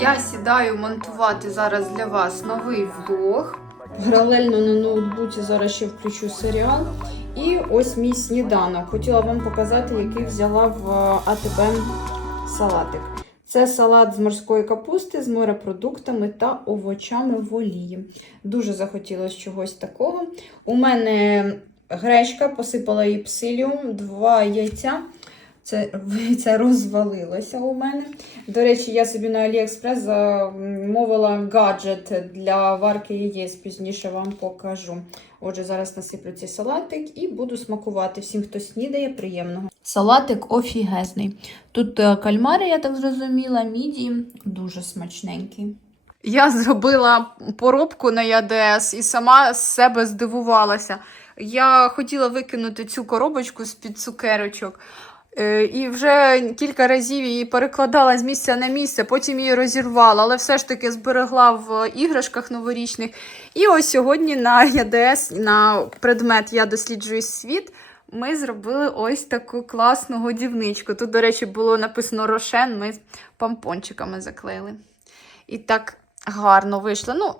Я сідаю монтувати зараз для вас новий влог. Паралельно на ноутбуці зараз ще включу серіал. І ось мій сніданок. Хотіла вам показати, який взяла в АТБ салатик. Це салат з морської капусти, з морепродуктами та овочами в олії. Дуже захотілося чогось такого. У мене гречка, посипала її псиліум, два яйця. Це яйця розвалилося у мене. До речі, я собі на AliExpress замовила гаджет для варки яєць. Пізніше вам покажу. Отже, зараз насиплю цей салатик і буду смакувати всім, хто снідає, приємного. Салатик офігезний. Тут е, кальмари, я так зрозуміла, міді дуже смачненький. Я зробила поробку на ЯДС і сама з себе здивувалася. Я хотіла викинути цю коробочку з-під цукерочок. Е, І вже кілька разів її перекладала з місця на місце, потім її розірвала, але все ж таки зберегла в іграшках новорічних. І ось сьогодні на ЯДС, на предмет Я досліджую світ. Ми зробили ось таку класну годівничку. Тут, до речі, було написано Рошен, ми помпончиками заклеїли. І так гарно вийшло. Ну,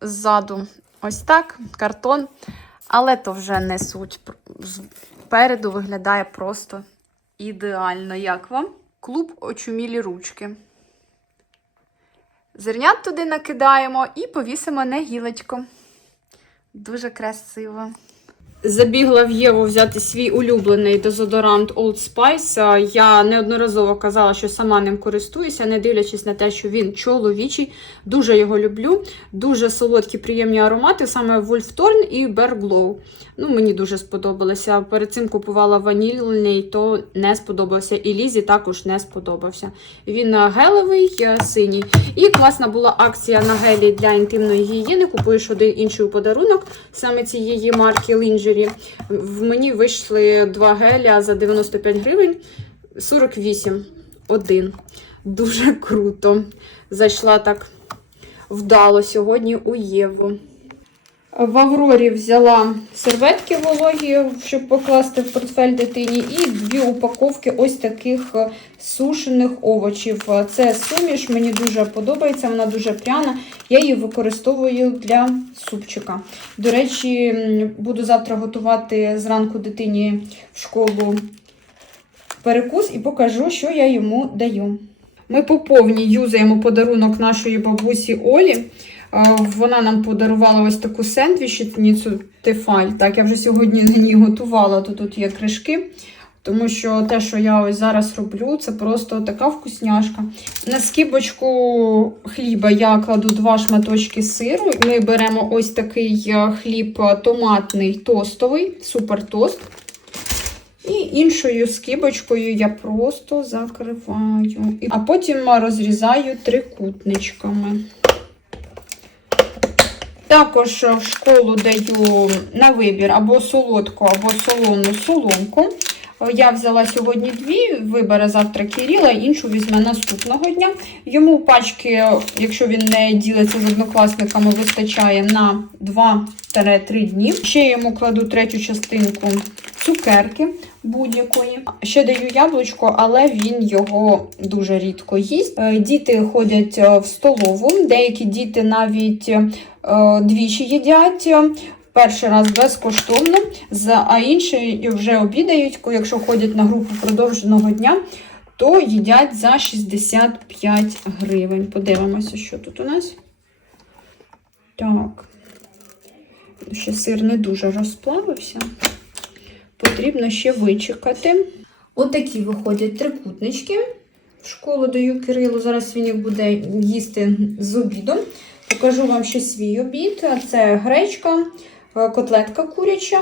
ззаду ось так, картон. Але то вже не суть. Спереду виглядає просто ідеально. Як вам? Клуб очумілі ручки. Зернят туди накидаємо і повісимо на гілочку. Дуже красиво. Забігла в Єву взяти свій улюблений дезодорант Old Spice. Я неодноразово казала, що сама ним користуюся, не дивлячись на те, що він чоловічий. Дуже його люблю. Дуже солодкі, приємні аромати, саме Wolf Thorn і Bear. Ну, мені дуже сподобалося. Перед цим купувала ванільний, то не сподобався. І Лізі також не сподобався. Він е, гелевий, е, синій. І класна була акція на гелі для інтимної гігієни. Купуєш один інший подарунок, саме цієї марки Lingerie. В мені вийшли два геля за 95 гривень, 48 один. Дуже круто. Зайшла так вдало сьогодні у Єву. В Аврорі взяла серветки вологі, щоб покласти в портфель дитині, і дві упаковки ось таких е, сушених овочів. Це суміш, мені дуже подобається, вона дуже пряна. Я її використовую для супчика. До речі, буду завтра готувати зранку дитині в школу перекус і покажу, що я йому даю. Ми по повній юзаємо подарунок нашої бабусі Олі. Е, Вона нам подарувала ось таку сендвічницю Тефаль. Так, я вже сьогодні на ній готувала, то тут є кришки. Тому що те, що я ось зараз роблю, це просто така вкусняшка. На скибочку хліба я кладу два шматочки сиру. Ми беремо ось такий е, хліб е, томатний тостовий, супер тост. І іншою скибочкою я просто закриваю. А потім розрізаю трикутничками. Також в школу даю на вибір або солодку, або солону соломку. Я взяла сьогодні дві, вибере завтра Кирила, іншу візьме наступного дня. Йому пачки, якщо він не ділиться з однокласниками, вистачає на 2-3 дні. Ще йому кладу третю частинку цукерки будь-якої. Ще даю яблучко, але він його дуже рідко їсть. Е, Діти ходять е, в столову, деякі діти навіть е, двічі їдять. Перший раз безкоштовно, а інші вже обідають, якщо ходять на групу продовженого дня, то їдять за 65 гривень. Подивимося, що тут у нас. Так. Ще сир не дуже розплавився. Потрібно ще вичекати. Отакі виходять трикутнички. В школу даю Кирилу. Зараз він їх буде їсти з обідом. Покажу вам ще свій обід. Це гречка, е, котлетка куряча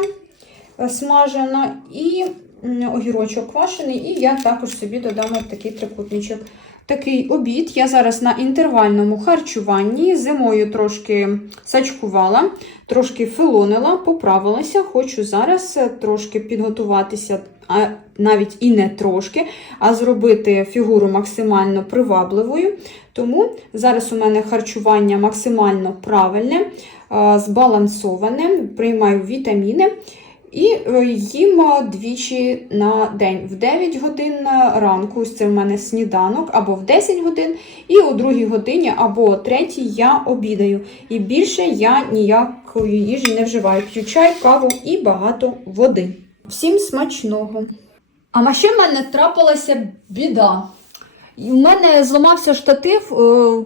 е, смажена і огірочок квашений. І я також собі додам такий трикутничок. Такий обід. Я зараз на інтервальному харчуванні. Зимою трошки сачкувала, трошки филонила, поправилася. Хочу зараз е, трошки підготуватися, а навіть і не трошки, а зробити фігуру максимально привабливою. Тому зараз у мене харчування максимально правильне, е, збалансоване, приймаю вітаміни. І е, їм е, двічі на день. В 9 годин ранку, ось це в мене сніданок, або в 10 годин, і о 2 годині або о 3 я обідаю. І більше я ніякої їжі не вживаю. П'ю чай, каву і багато води. Всім смачного! А ще в мене трапилася біда. У мене зламався штатив. е,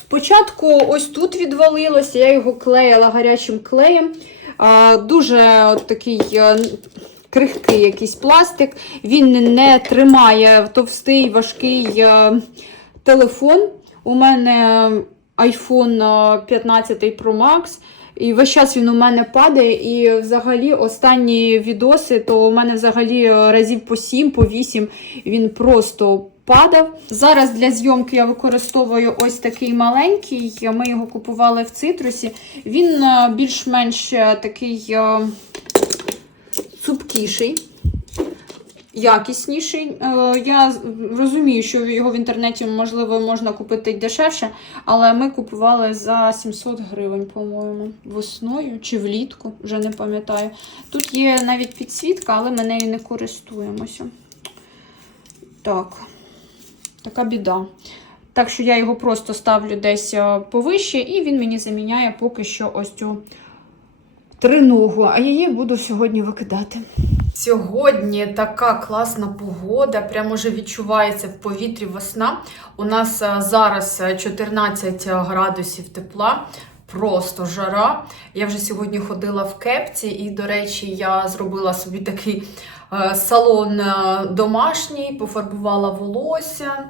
Спочатку ось тут відвалилося, я його клеїла гарячим клеєм. Дуже от такий е, крихкий якийсь пластик. Він не тримає товстий важкий е, телефон. У мене iPhone е, 15 Pro Max. І весь час він у мене падає, і взагалі останні відоси, то у мене взагалі е, разів по 7, по 8 він просто падав. Зараз для зйомки я використовую ось такий маленький. Ми його купували в цитрусі. Він е, більш-менш е, такий е, цупкіший. Якісніший. Я розумію, що його в інтернеті можливо можна купити дешевше, але ми купували за 700 гривень, по-моєму, весною чи влітку, вже не пам'ятаю. Тут є навіть підсвітка, але ми нею не користуємося. Так, така біда. Так що я його просто ставлю десь е, повище, і він мені заміняє поки що ось цю триногу, а її буду сьогодні викидати. Сьогодні така класна погода, прямо вже відчувається в повітрі весна. У нас е, зараз е, 14 градусів тепла. Просто жара. Я вже сьогодні ходила в кепці, і, до речі, я зробила собі такий е, салон е, домашній, пофарбувала волосся.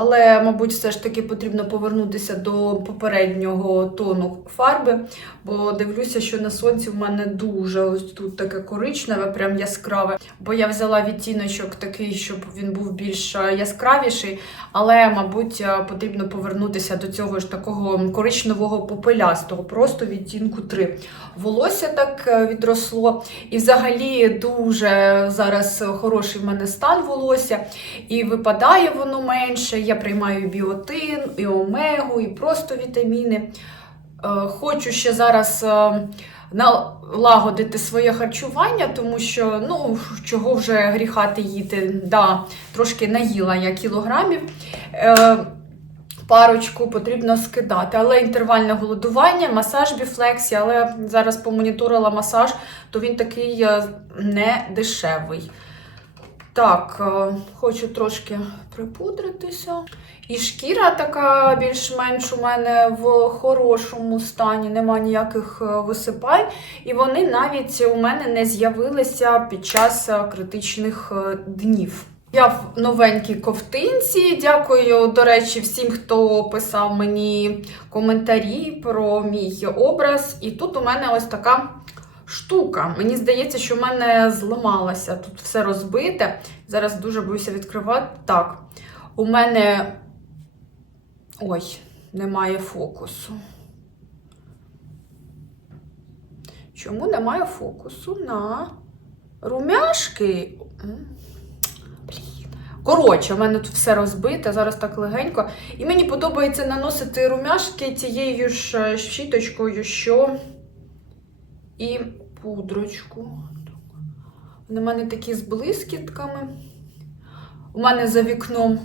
Але, мабуть, все ж таки потрібно повернутися до попереднього тону фарби, бо дивлюся, що на сонці в мене дуже ось тут таке коричневе, прям яскраве. Бо я взяла відтіночок такий, щоб він був більш яскравіший. Але, мабуть, потрібно повернутися до цього ж такого коричневого попелястого, просто відтінку 3. Волосся так е, відросло. І взагалі дуже зараз хороший в мене стан волосся, і випадає воно менше. Я приймаю біотин, і омегу, і просто вітаміни. Е, Хочу ще зараз е, налагодити своє харчування, тому що ну, чого вже гріхати їти. Да, трошки наїла я кілограмів. Е, Парочку потрібно скидати, але інтервальне голодування, масаж біфлексі, але зараз помоніторила масаж, то він такий не дешевий. Так, е, хочу трошки припудритися. І шкіра така більш-менш у мене в хорошому стані, нема ніяких е, висипань. І вони навіть у мене не з'явилися під час е, критичних днів. Я в новенькій ковтинці. Дякую, до речі, всім, хто писав мені коментарі про мій образ. І тут у мене ось така штука. Мені здається, що в мене зламалося. Тут все розбите. Зараз дуже боюся відкривати. Так, у мене. Ой, немає фокусу. Чому немає фокусу на румяшки? Коротше, в мене тут все розбите, зараз так легенько. І мені подобається наносити румяшки цією ж е, щіточкою, що і пудрочку. Вони в мене такі з блискітками. У мене за вікном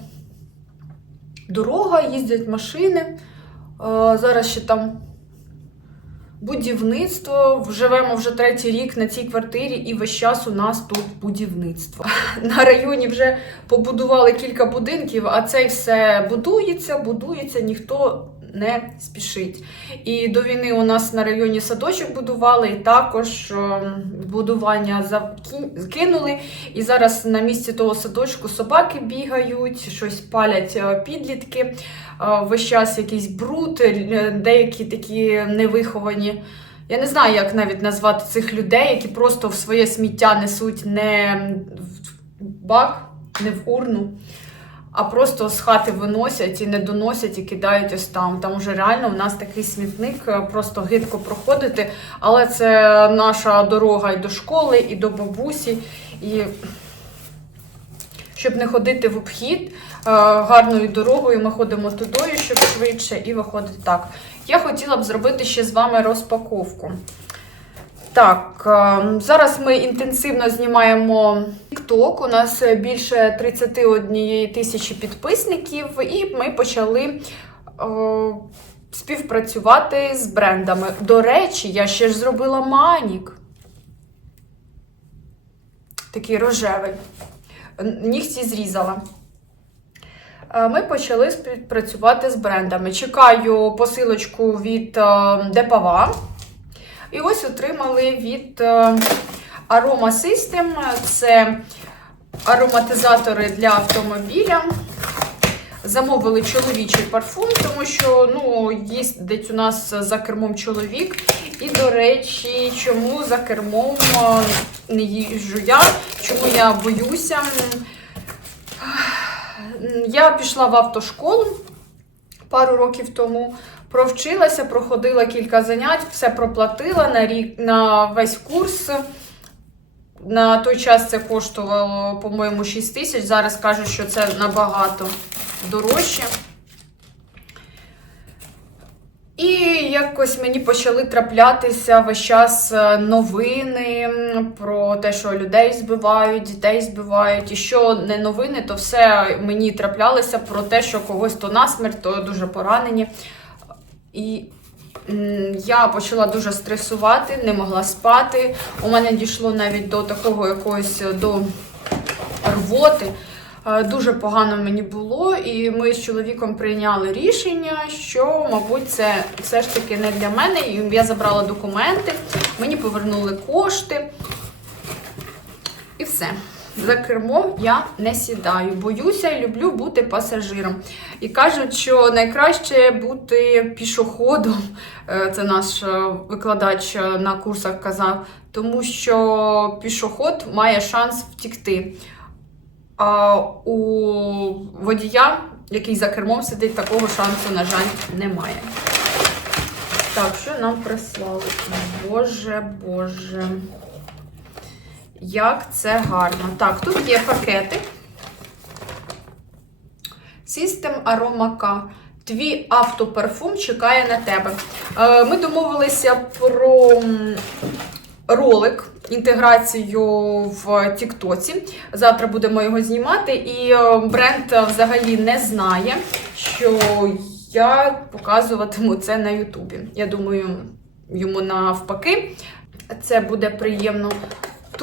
дорога, їздять машини. Е, Зараз ще там будівництво. Живемо вже третій рік на цій квартирі, і весь час у нас тут будівництво. На районі вже побудували кілька будинків, а це все будується, будується, ніхто не спішить. І до війни у нас на районі садочок будували, і також будування закинули. І зараз на місці того садочку собаки бігають, щось палять е, підлітки. Е, Весь час якийсь бруд, е, деякі такі невиховані. Я не знаю, як навіть назвати цих людей, які просто в своє сміття несуть не в бак, не в урну, а просто з хати виносять і не доносять і кидають ось там. Там уже реально у нас такий смітник, е, просто гидко проходити. Але це наша дорога і до школи, і до бабусі. І щоб не ходити в обхід е, гарною дорогою, ми ходимо тудою, щоб швидше, і виходить так. Я хотіла б зробити ще з вами розпаковку. Так, е, зараз ми інтенсивно знімаємо TikTok. У нас більше 31 тисячі підписників, і ми почали е, співпрацювати з брендами. До речі, я ще ж зробила манік. Такий рожевий. Нігті зрізала. Е, Ми почали співпрацювати з брендами. Чекаю посилочку від е, Депава. І ось отримали від е, Aroma System. Це ароматизатори для автомобіля. Замовили чоловічий парфум, тому що ну, їздить у нас за кермом чоловік. І, до речі, чому за кермом е, не їжджу я, чому я боюся. Я пішла в автошколу пару років тому, провчилася, проходила кілька занять, все проплатила на рік на весь курс. На той час це коштувало, по-моєму, 6 тисяч. Зараз кажуть, що це набагато дорожче. І якось мені почали траплятися весь час е, новини про те, що людей збивають, дітей збивають. І що не новини, то все мені траплялося про те, що когось то насмерть, то дуже поранені. І я почала дуже стресувати, не могла спати. У мене дійшло навіть до такого якогось е, до рвоти. Е, Дуже погано мені було, і ми з чоловіком прийняли рішення, що, мабуть, це все ж таки не для мене. І я забрала документи, мені повернули кошти. І все. За кермо я не сідаю. Боюся і люблю бути пасажиром. І кажуть, що найкраще бути пішоходом. Е, Це наш е, викладач е, на курсах казав, тому що пішоход має шанс втікти. А у водія, який за кермом сидить, такого шансу, на жаль, немає. Так, що нам прислали? Боже, Боже. Як це гарно. Так, тут є пакети. System Aroma Твій автопарфум чекає на тебе. Е, Ми домовилися про ролик, інтеграцію в Тіктоці. Завтра будемо його знімати, і е, бренд взагалі не знає, що я показуватиму це на Ютубі. Я думаю, йому навпаки. Це буде приємно.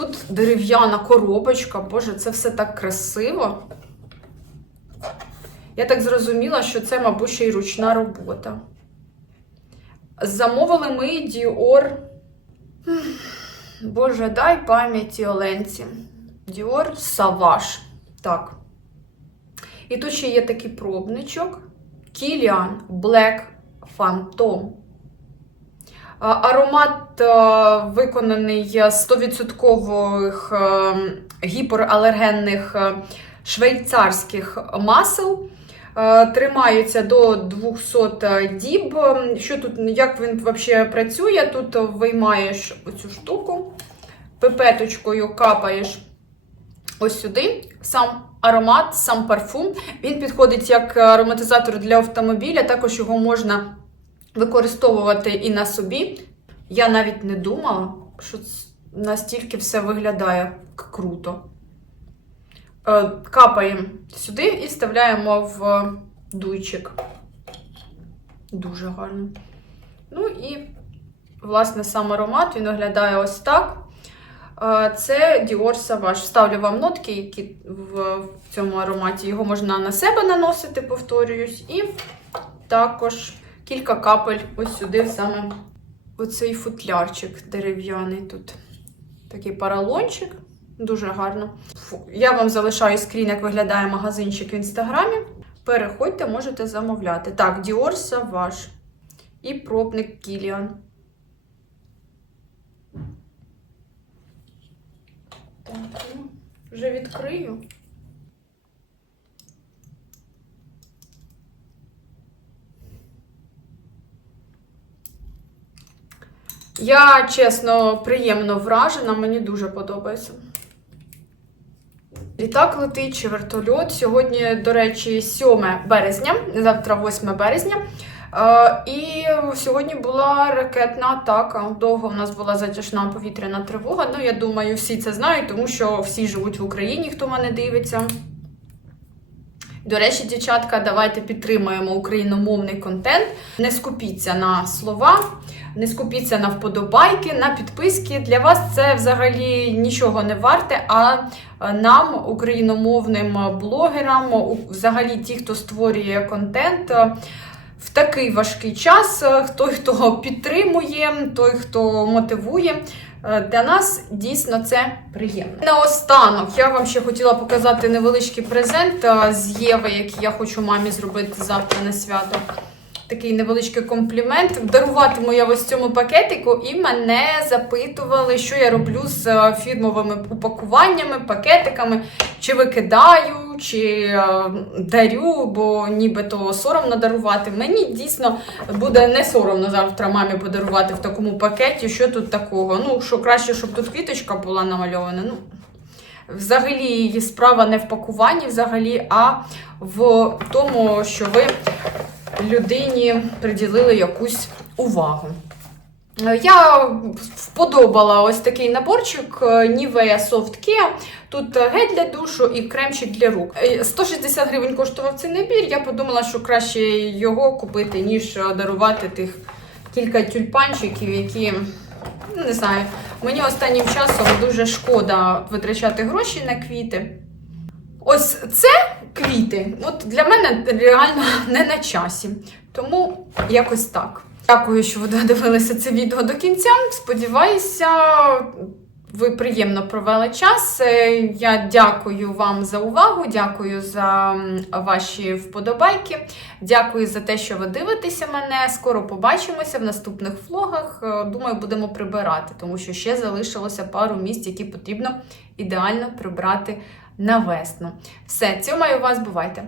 Тут дерев'яна коробочка, боже, це все так красиво. Я так зрозуміла, що це, мабуть, ще й ручна робота. Замовили ми Dior. Боже, дай пам'яті Оленці. Dior Savage. Так. І тут ще є такий пробничок. Kilian Black Phantom. Аромат виконаний з 100% е, гіпералергенних швейцарських масел. Тримаються до 200 діб. Що тут, як він взагалі працює? Тут виймаєш оцю штуку, пипеточкою капаєш ось сюди. Сам аромат, сам парфум. Він підходить як ароматизатор для автомобіля, також його можна використовувати і на собі. Я навіть не думала, що настільки все виглядає круто. Е, Капаємо сюди і вставляємо в дуйчик. Дуже гарно. Ну і, власне, сам аромат він виглядає ось так. Е, Це Dior Savage. Вставлю вам нотки, які в цьому ароматі. Його можна на себе наносити, повторююсь, і також кілька капель ось сюди, саме оцей футлярчик дерев'яний тут. Такий паралончик. Дуже гарно. Фу. Я вам залишаю скрін, як виглядає магазинчик в інстаграмі. Переходьте, можете замовляти. Так, Dior Savage і пробник Kilian. Так, ну, вже відкрию. Я, чесно, приємно вражена, мені дуже подобається. Літак летить чи вертольот. Сьогодні, до речі, 7 березня, завтра 8 березня. Е, і сьогодні була ракетна атака. Довго в нас була затяжна повітряна тривога. Ну, я думаю, всі це знають, тому що всі живуть в Україні, хто мене дивиться. До речі, дівчатка, давайте підтримаємо україномовний контент. Не скупіться на слова, не скупіться на вподобайки, на підписки. Для вас це взагалі нічого не варте. А нам, україномовним блогерам, взагалі ті, хто створює контент. В такий важкий час е, той, хто підтримує, той, хто мотивує, е, для нас дійсно це приємно. Наостанок я вам ще хотіла показати невеличкий презент е, з Єви, який я хочу мамі зробити завтра на свято. Такий невеличкий комплімент. Даруватиму я ось цьому пакетику, і мене запитували, що я роблю з е, фірмовими упакуваннями, пакетиками, чи викидаю, чи е, дарю, бо нібито соромно дарувати. Мені дійсно буде не соромно завтра мамі подарувати в такому пакеті. Що тут такого? Ну, що краще, щоб тут квіточка була намальована. Ну, Взагалі, справа не в пакуванні, взагалі, а в тому, що ви людині приділили якусь увагу. Е, Я вподобала ось такий наборчик е, Nivea Soft Care. Тут е, гель для душу і кремчик для рук. Е, 160 гривень коштував цей набір. Я подумала, що краще його купити, ніж е, дарувати тих кілька тюльпанчиків, які ну, не знаю. Мені останнім часом дуже шкода витрачати гроші на квіти. Ось це квіти. От для мене реально не на часі. Тому якось так. Дякую, що ви додивилися це відео до кінця. Сподіваюся, ви приємно провели час. Е, Я дякую вам за увагу, дякую за ваші вподобайки. Дякую за те, що ви дивитеся мене. Скоро побачимося в наступних влогах. Е, Думаю, будемо прибирати, тому що ще залишилося пару місць, які потрібно ідеально прибрати на весну. Все, у вас, бувайте!